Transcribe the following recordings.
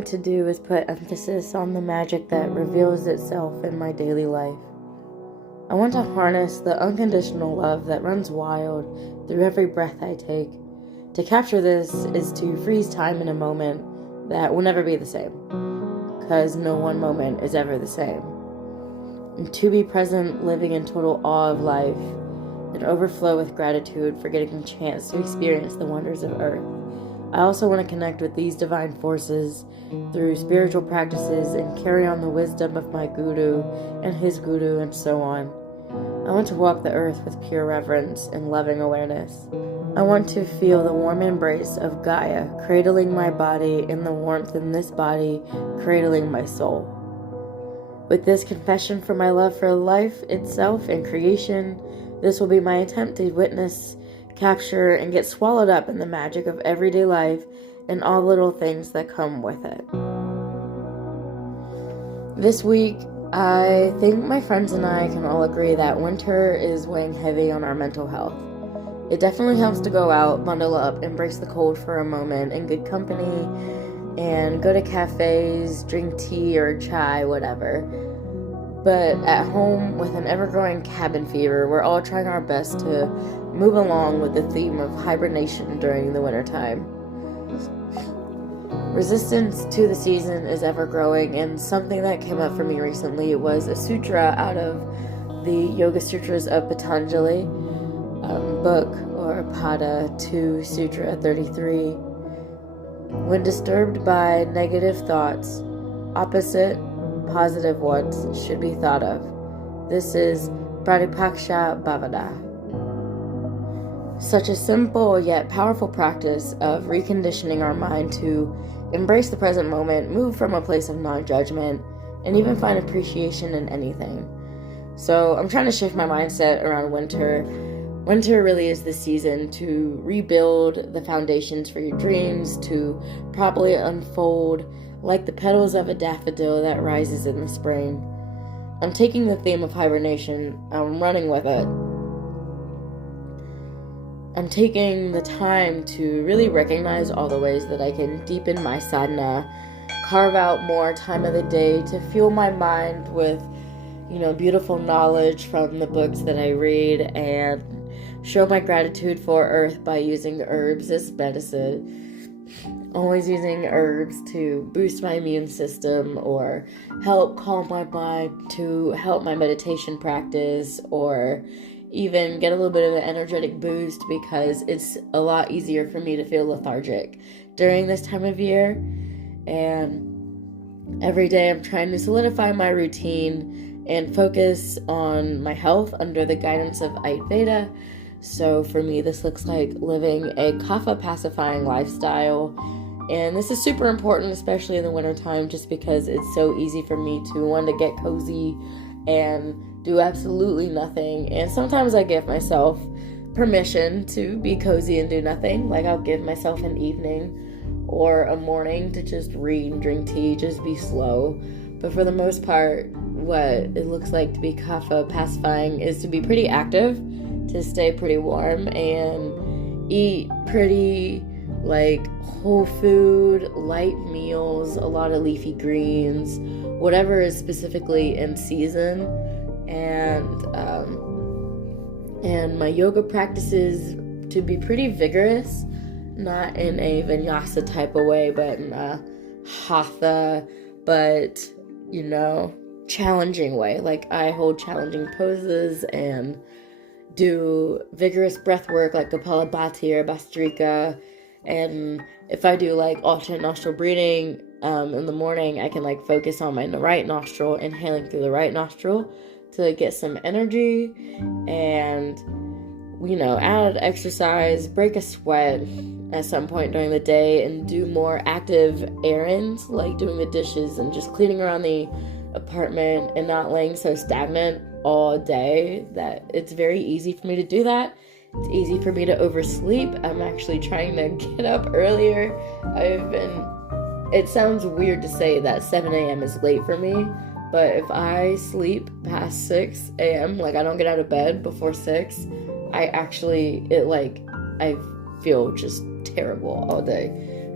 want to do is put emphasis on the magic that reveals itself in my daily life. I want to harness the unconditional love that runs wild through every breath I take. To capture this is to freeze time in a moment that will never be the same, because no one moment is ever the same. And to be present, living in total awe of life, and overflow with gratitude for getting the chance to experience the wonders of Earth. I also want to connect with these divine forces through spiritual practices and carry on the wisdom of my guru and his guru and so on. I want to walk the earth with pure reverence and loving awareness. I want to feel the warm embrace of Gaia cradling my body and the warmth in this body cradling my soul. With this confession for my love for life itself and creation, this will be my attempt to witness, capture, and get swallowed up in the magic of everyday life and all little things that come with it. This week, I think my friends and I can all agree that winter is weighing heavy on our mental health. It definitely helps to go out, bundle up, embrace the cold for a moment in good company, and go to cafes, drink tea or chai, whatever. But at home, with an ever-growing cabin fever, we're all trying our best to move along with the theme of hibernation during the wintertime. Resistance to the season is ever-growing, and something that came up for me recently was a sutra out of the Yoga Sutras of Patanjali, book, or Pada 2 Sutra 33. When disturbed by negative thoughts, opposite positive ones should be thought of. This is Pratipaksha Bhavana. Such a simple yet powerful practice of reconditioning our mind to embrace the present moment, move from a place of non-judgment, and even find appreciation in anything. So I'm trying to shift my mindset around winter. Winter really is the season to rebuild the foundations for your dreams, to properly unfold like the petals of a daffodil that rises in the spring. I'm taking the theme of hibernation, I'm running with it. I'm taking the time to really recognize all the ways that I can deepen my sadhana, carve out more time of the day to fuel my mind with, beautiful knowledge from the books that I read, and show my gratitude for Earth by using herbs as medicine. Always using herbs to boost my immune system or help calm my mind, to help my meditation practice, or even get a little bit of an energetic boost, because it's a lot easier for me to feel lethargic during this time of year. And every day I'm trying to solidify my routine and focus on my health under the guidance of Ayurveda. So for me, this looks like living a kapha pacifying lifestyle. And this is super important, especially in the wintertime, just because it's so easy for me to want to get cozy and do absolutely nothing. And sometimes I give myself permission to be cozy and do nothing. Like I'll give myself an evening or a morning to just read and drink tea, just be slow. But for the most part, what it looks like to be kapha pacifying is to be pretty active, to stay pretty warm, and eat pretty whole food, light meals, a lot of leafy greens, whatever is specifically in season. And my yoga practices to be pretty vigorous, not in a vinyasa type of way, but in a hatha, but challenging way. Like I hold challenging poses and do vigorous breath work like Kapalabhati or Bhastrika. And if I do alternate nostril breathing in the morning, I can focus on my right nostril, inhaling through the right nostril to get some energy, and add exercise, break a sweat at some point during the day, and do more active errands like doing the dishes and just cleaning around the apartment, and not laying so stagnant all day that it's very easy for me to do that. It's easy for me to oversleep. I'm actually trying to get up earlier. It sounds weird to say that 7 a.m. is late for me, but if I sleep past 6 a.m., I don't get out of bed before 6, I feel just terrible all day.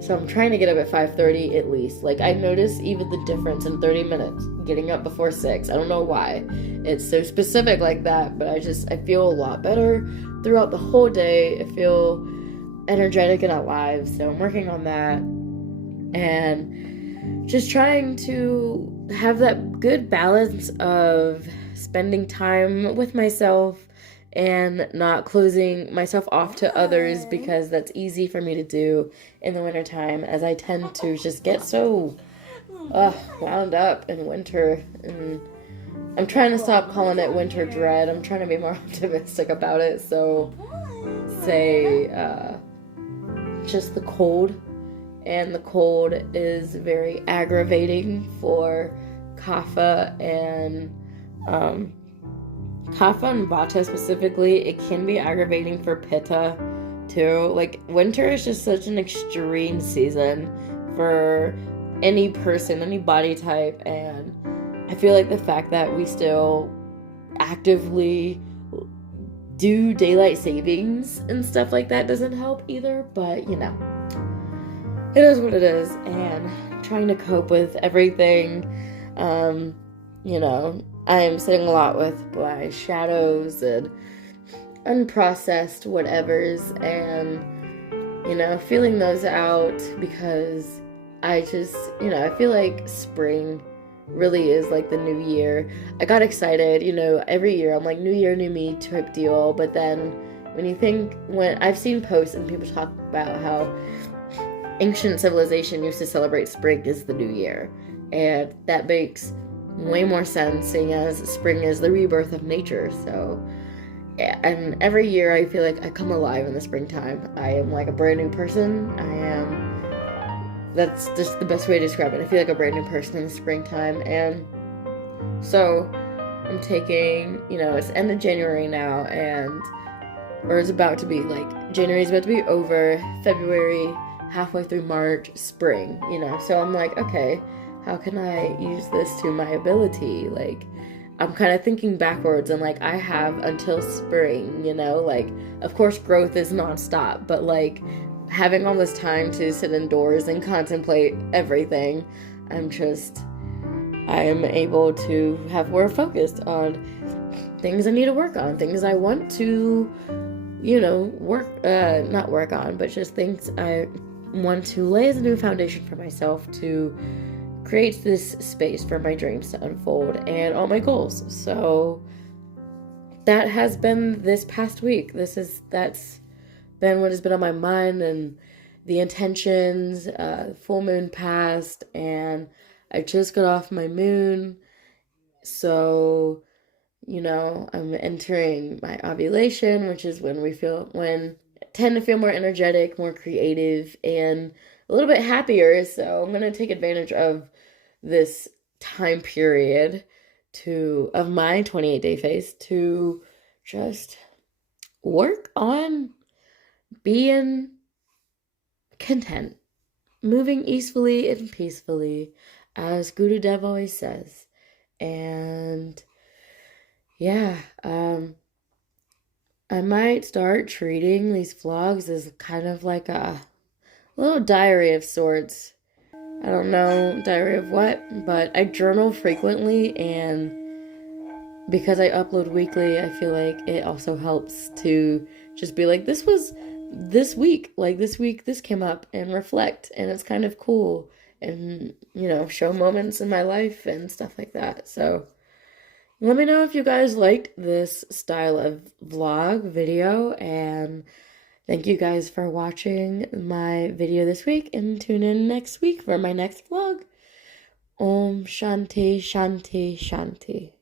So I'm trying to get up at 5:30 at least. Like, I notice even the difference in 30 minutes getting up before 6. I don't know why it's so specific like that, but I feel a lot better throughout the whole day. I feel energetic and alive, so I'm working on that and just trying to have that good balance of spending time with myself and not closing myself off to others, because that's easy for me to do in the wintertime, as I tend to just get so wound up in winter. And I'm trying to stop calling it winter dread. I'm trying to be more optimistic about it. So say just the cold. And the cold is very aggravating for Kapha and Vata specifically. It can be aggravating for Pitta too. Like, winter is just such an extreme season for any person, any body type, and I feel like the fact that we still actively do daylight savings and stuff like that doesn't help either, but you know, it is what it is, and trying to cope with everything. You know, I am sitting a lot with my shadows and unprocessed whatevers, and, you know, feeling those out, because I just, you know, I feel like spring really is like the new year. I got excited, you know, every year I'm like, new year, new me type deal, but then when I've seen posts and people talk about how ancient civilization used to celebrate spring as the new year, and that makes way more sense, seeing as spring is the rebirth of nature. So yeah, and every year I feel like I come alive in the springtime. I am like a brand new person. That's just the best way to describe it. I feel like a brand new person in the springtime. And so I'm taking, you know, it's end of January now, or it's about to be, like, January's about to be over, February, halfway through March, spring, you know. So I'm like, okay, how can I use this to my ability? Like, I'm kind of thinking backwards, and like, I have until spring, you know, like, of course growth is nonstop, but like, having all this time to sit indoors and contemplate everything, I am able to have more focused on things I need to work on, things I want to, you know, not work on, but just things I want to lay as a new foundation for myself to create this space for my dreams to unfold and all my goals. So that has been this past week. That's been what has been on my mind, and the intentions. Full moon passed, and I just got off my moon, so, you know, I'm entering my ovulation, which is when tend to feel more energetic, more creative, and a little bit happier. So I'm gonna take advantage of this time period of my 28-day phase to just work on being content, moving easefully and peacefully, as Guru Dev always says. And yeah, I might start treating these vlogs as kind of like a little diary of sorts. I don't know, diary of what, but I journal frequently, and because I upload weekly, I feel like it also helps to just be like, this was this week, like this week this came up, and reflect, and it's kind of cool, and, you know, show moments in my life and stuff like that. So let me know if you guys liked this style of vlog video, and thank you guys for watching my video this week, and tune in next week for my next vlog. Om Shanti Shanti Shanti.